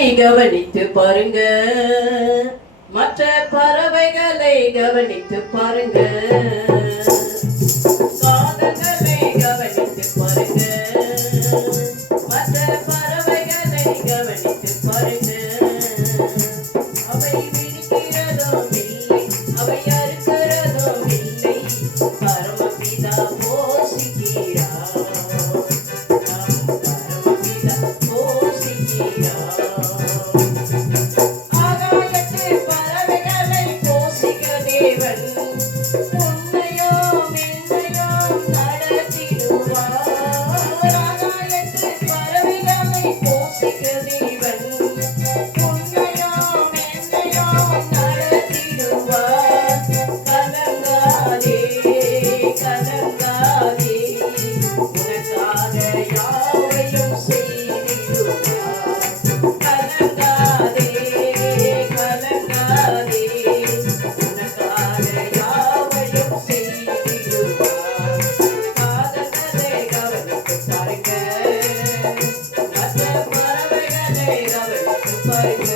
கவனித்து பாருங்க, மற்ற பறவைகளை கவனித்து பாருங்க, காகங்களை கவனித்து பாருங்க, மற்ற பறவைகளை கவனித்து பாருங்க. அவை விழிக்கிறதோ இல்லை, அவை அறுக்கிறதோ இல்லை, பரமபிதா போஷிக்கிறார். பரமபிதா போஷிக்கிறார். ஆகாயத்து பறவைகளை போஷிக்க தேவன் உன்னையோ என்னையோ நடத்திடுவார். ஆகாயத்து பறவைகளை போஷிக்க தேவன் உன்னையோ என்னையோ நடத்திடுவார். கலங்காதே கலங்காதே, உனக்காக யாவையும் செய்திடுவார். கலங்காதே கலங்காதே, உனக்காக யாவையும் செய்திடுவார். காதலை கவனித்து பாருங்க, மற்ற பறவைகளை கவனித்து பாருங்க.